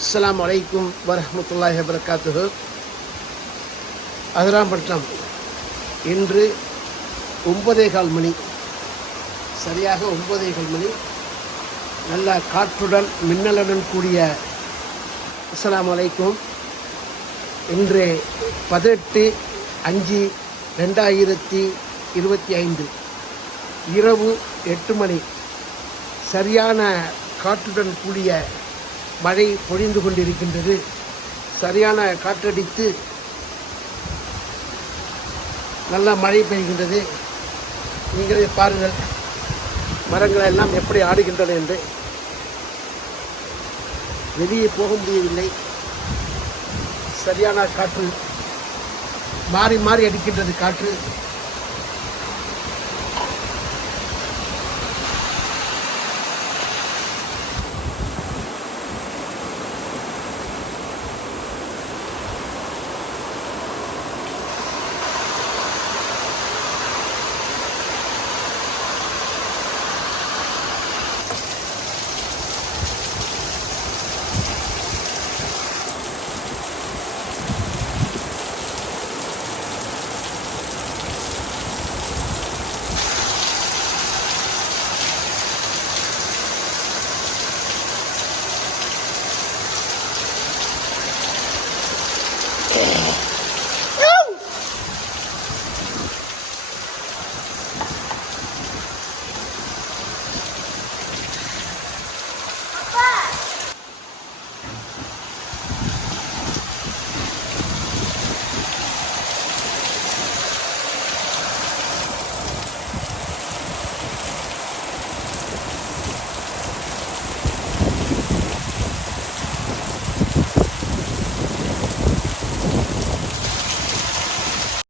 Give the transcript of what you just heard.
அஸ்ஸலாமு அலைக்கும் வரஹ்மத்துல்லாஹி வபரகாத்துஹு அதிராம்பட்டினம் இன்று ஒன்பதே கால் மணி. சரியாக ஒன்பதே கால் மணி. நல்ல காற்றுடன் மின்னலுடன் கூடிய அஸ்லாம் அலைக்கும் இன்று பதினெட்டு அஞ்சு ரெண்டாயிரத்தி இருபத்தி ஐந்து இரவு எட்டு மணி. சரியான காற்றுடன் கூடிய மழை பொழிந்து கொண்டிருக்கின்றது. சரியான காற்றடித்து நல்ல மழை பெய்கின்றது. நீங்களே பாருங்கள் மரங்கள் எல்லாம் எப்படி ஆடுகின்றன என்று. வெளியே போக முடியவில்லை. சரியான காற்று மாறி மாறி அடிக்கின்றது காற்று.